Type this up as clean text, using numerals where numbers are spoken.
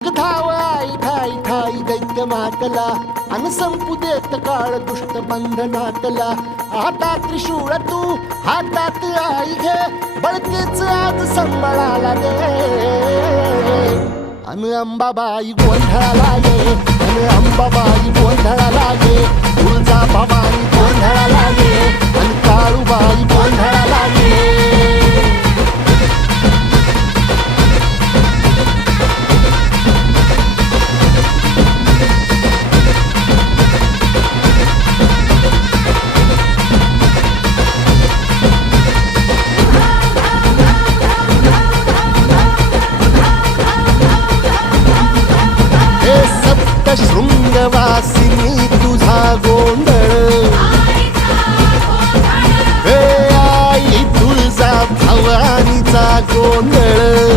धाव आई ठाई ठाई दैत्य मातला अन संपू देत काळ दुष्ट बंधनातला. आता त्रिशूळ तू हातात आई घे बळतेच आज संबळाला दे. अन अंबाबाई गोंधळाला ये अन अंबाबाई गोंधळाला ये. तुळजा भवानी गोंधळाला ये अन काळूबाई गोंधळाला ये. शृंगवासिनी तुझा गोंधळ हे आई तुळजा भवानीचा गोंधळ.